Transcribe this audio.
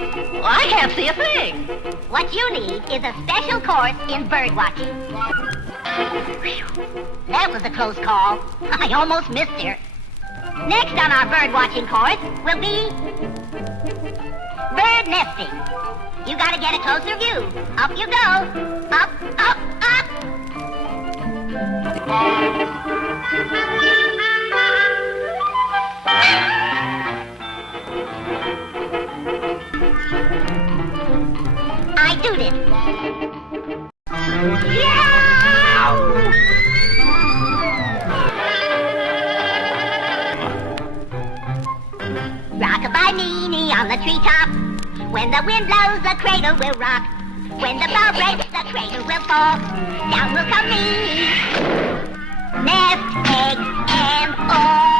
Well, I can't see a thing. What you need is a special course in bird watching. That was a close call. I almost missed her. Next on our bird watching course will be bird nesting. You gotta get a closer view. Up you go. Up, up, up. I do this. Rock-a-bye-me on the treetop. When the wind blows, the cradle will rock. When the bough breaks, the cradle will fall. Down will come me. Nest, egg, and all.